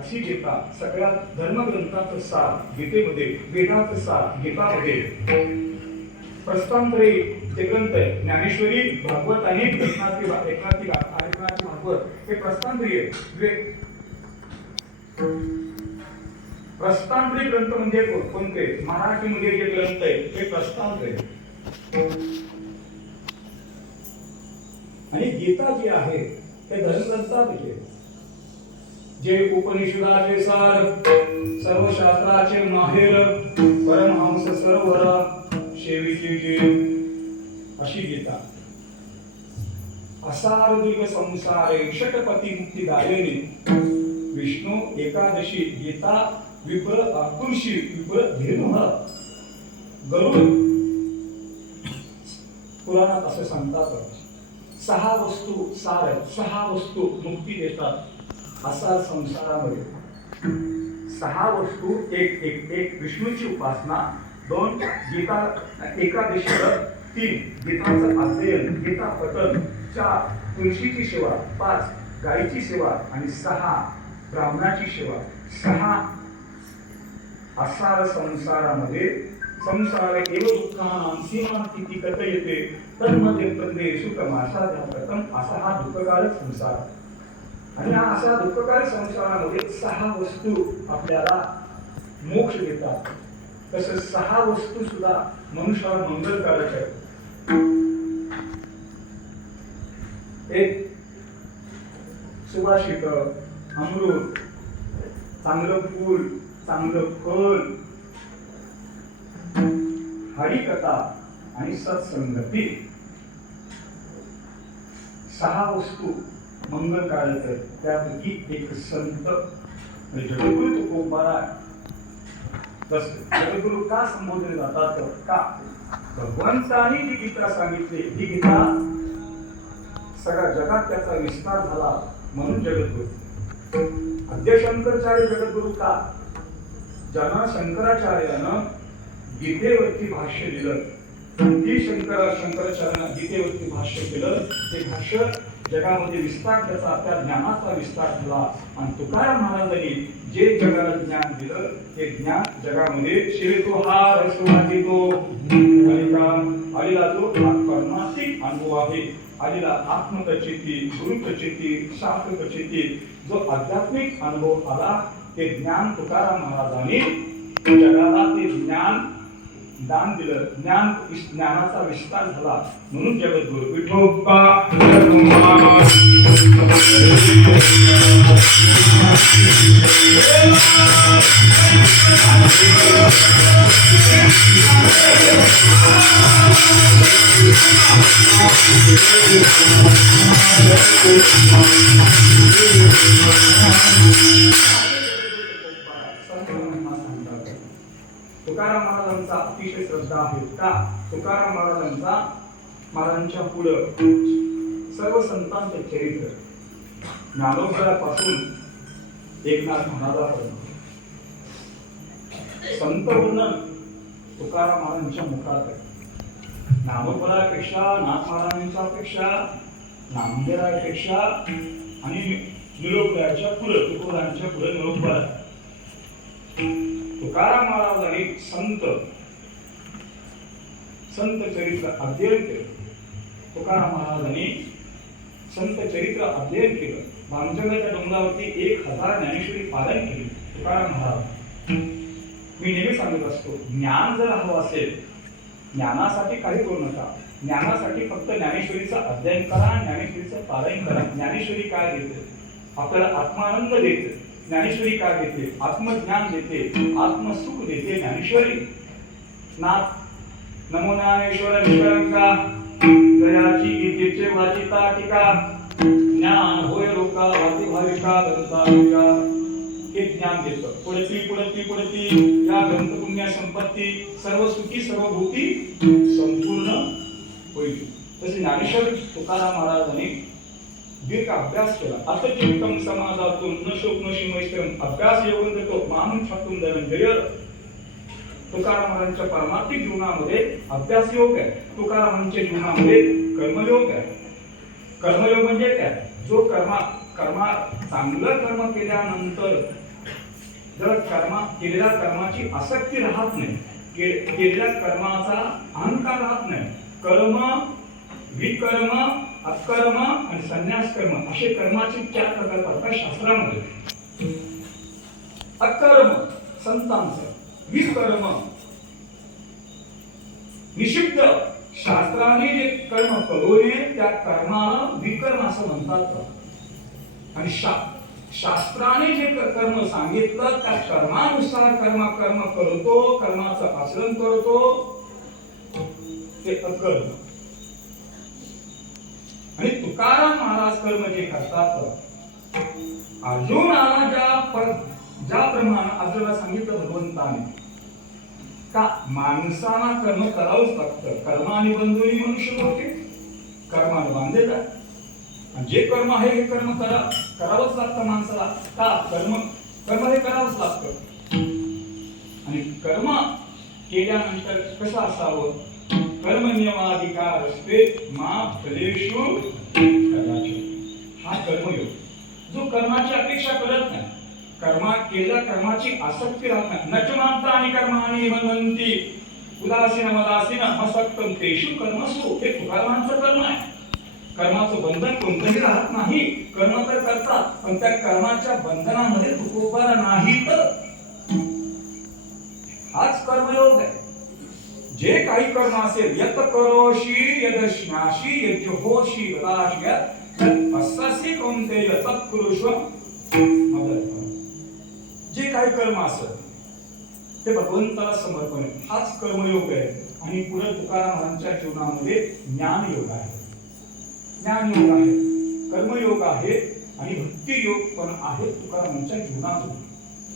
अशी गीता सगळ्या धर्मग्रंथाचं सार गीतेमध्ये वेदाचं सार गीतामध्ये. प्रस्तांतरे जे ग्रंथ आहे ज्ञानेश्वरी भागवत आणि एकनाथी एकनाथी एकनाथी भागवत हे प्रस्तांतरीय प्रस्तांतरी ग्रंथ म्हणजे को- कोणते? मराठीमध्ये जे ग्रंथ आहे ते प्रस्तांत आहे आणि गीता जी आहे ते धर्मग्रंथात आहे. जे उपनिषदाचे सार सर्व शास्त्राचे माहेर परमहंस सरोवर शेवीची जे अशी गीता. असार दीर्घ संसारे षटपती मुक्ती दायिनी. विष्णू एकादशी गीता विप्र आकुंशी विप्र धेनु गरुड पुराणात असं सांगतात. सहा वस्तू सार सहा वस्तू मुक्ती देतात. असा संसारामध्ये. सहा वस्तू एक एक एक विष्णूची उपासना दोन गीता एकादशी तीन गीताचं अध्ययन गीता पठन चार तुळशीची सेवा पाच गायीची सेवा आणि सहा ब्राह्मणाची सेवा. सहा असार संसारामध्ये. संसार एव दुःखानां सीमा किती कथयते. तन्मध्ये प्रदे सुखमासा प्रथम असा हा दुःखकाल संसार. आणि हा असा दुःखकाळ संसारामध्ये सहा वस्तू आपल्याला मोक्ष देतात. तसं सहा वस्तू सुद्धा मनुष्याला मंगलकारक आहेत. एक सुभाषित अमृत चांगलं फूल चांगलं फल हरिकथा आणि सत्संगती. सहा वस्तू मंगलकारक आहेत त्यापैकी एक संत जगगुरु जगद्गुरु तुकोबारा बस जगद्गुरु का संबोधले जातात? का? भगवंतानी जी गीता सांगितली ही गीता सगळ्या जगात त्याचा विस्तार झाला म्हणून जगद्गुरु. अद्य शंकराचार्य जगद्गुरु का? ज्यांना शंकराचार्यानं गीतेवरती भाष्य दिलं ती शंकर शंकराचार्यांना गीतेवरती भाष्य केलं. ते भाष्य जगामध्ये विस्तार त्याचा त्या ज्ञानाचा विस्तार झाला. आणि तुकाराम महाराजांनी जे जगाला ज्ञान दिलं ते ज्ञान जगामध्ये शिरतो हा रसवादी तो अलिका आलेला जो परमार्थिक अनुभव आहे. आलेला आत्मकचेती गुरुकचेती शास्त्रकचेती जो आध्यात्मिक अनुभव आला ते ज्ञान तुकाराम महाराजांनी जगाला ते ज्ञान दान दिलं ज्ञान ज्ञानाचा विस्तार झाला म्हणून जगद्गुरु विठोबा महाराजांचा अतिशय श्रद्धा आहे. का? तुकाराम महाराजांचा महाराजांच्या पुढं. सर्व संतांचे चरित्र. ज्ञानोबरापासून एकनाथ महाराजापर्यंत संत वर्णन तुकाराम महाराजांच्या मुखात आहे. ज्ञानोबरापेक्षा नाथ महाराजांच्या पेक्षा नामदेवापेक्षा आणि निरोपराच्या पुढं तुकोरांच्या पुढं निरोपरा तुकाराम महाराज आणि संत संत चरित्र अध्ययन केलं. तुकाराम महाराजांनी संत चरित्र अध्ययन केलं. भामचंद्राच्या डोंगरावरती एक हजार ज्ञानेश्वरी पालन केली. तुकाराम महाराज. मी नेहमी सांगत असतो ज्ञान जर हवं असेल ज्ञानासाठी काही करू नका. ज्ञानासाठी फक्त ज्ञानेश्वरीचं अध्ययन करा ज्ञानेश्वरीचं पालन करा. ज्ञानेश्वरी काय देते? आपल्याला आत्मानंद देते. ज्ञानेश्वरी काय देते? आत्मज्ञान देते. आत्मसुख देते ज्ञानेश्वरी. नाथ नमो ज्ञानेश्वर निरंका दयाची गीतेचे वाचिता टीका ज्ञान होय लोका भाविका दंता हे ज्ञान देत. पुढती पुढती पुढती या ग्रंथ पुण्य संपत्ती सर्व सुखी सर्व भूती संपूर्ण होईल. तसे ज्ञानेश्वर तुकाराम महाराजांनी दीर्घ अभ्यास केला. अर्थचित्तम समाजातून न शोक न शिमैत्रम अभ्यास येऊन देतो मानून छातून धनंजय तुकारामांच्या महाराजांच्या पारमार्थिक जीवनामध्ये अभ्यास योग आहे. तुकारामांच्या जीवनामध्ये कर्मयोग आहे. कर्मयोग म्हणजे काय? जो कर्मा कर्मा चांगलं कर्म केल्यानंतर जर कर्मा केलेल्या कर्माची आसक्ती राहत नाही केलेल्या कर्माचा अहंकार राहत नाही कर्म विकर्म अकर्म आणि संन्यास कर्म असे कर्माचे चार प्रकार पडतात शास्त्रामध्ये. अकर्म संतांचं विकर्म निषिद्ध. शास्त्राने जे कर्म करू नये त्या कर्माला विकर्म असं म्हणतात. आणि शा शास्त्राने जे कर्म सांगितलं त्या कर्मानुसार कर्म कर्म करतो कर्माचं आचरण करतो. ते अकर्म. आणि तुकाराम महाराज कर्म जे करतात अर्जुनाला ज्या प- आपल्याला सांगितलं भगवंताने. का माणसाला कर्म करावंच लागतं. कर्माने बंधुनी मनुष्य होते कर्माने बांधलेला आहे. जे कर्म आहे हे कर्म करा करावंच लागतं माणसाला. का? कर्म कर्म हे करावंच लागतं. आणि कर्म केल्यानंतर कसं असावं? कर्म नियमाधिकार असते मा फलेशू कदाचित. हा कर्मयोग. जो कर्माची अपेक्षा करत कर्मा केल्या कर्माची आसक्ती राहत नाही. नचमांता आणि कर्माने बनंती उदासीन मदासीन असक्तम तेषु कर्मसु. हे तुकारामांचं कर्म आहे. कर्माचं बंधन कोणतंही राहत नाही. कर्म तर करतात पण त्या कर्माच्या बंधनामध्ये तुकोबार नाही तर. हाच कर्मयोग आहे. जे काही कर्म असेल यत करोशी यदश्नाशी यज्होशी वदाशी अस्सी कोणते तत्पुरुष मदत जे काही कर्म असत ते भगवंताला समर्पण आहे. हाच कर्मयोग आहे. आणि पुढे तुकारामांच्या जीवनामध्ये जीवनामध्ये ज्ञानयोग आहे. ज्ञानयोग आहे. कर्मयोग आहे आणि भक्तियोग पण आहे तुकारामांच्या जीवनामध्ये.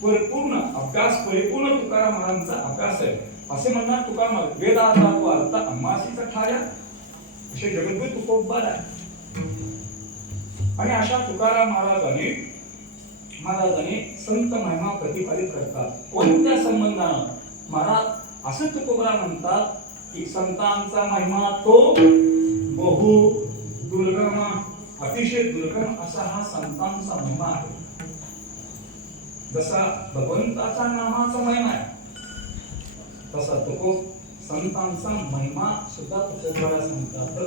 परिपूर्ण अभ्यास परिपूर्ण तुकाराम महाराजांचा अभ्यास आहे. असे म्हणणार तुकाराम वेदाचा अर्थ अम्मासीचा ठाया असे जगद्गुरु तुकोबार आहे. आणि अशा तुकाराम महाराजांनी महाराजाने संत महिमा प्रतिपादित करतात. कोणत्या संबंधानं? महाराज असं तुकोबरा म्हणतात की संतांचा महिमा तो बहु दुर्गम अतिशय दुर्गम असा हा संतांचा महिमा आहे. जसा भगवंताचा नामाचा महिमा आहे तसा तुको संतांचा महिमा सुद्धा तुकोबरा सांगतात.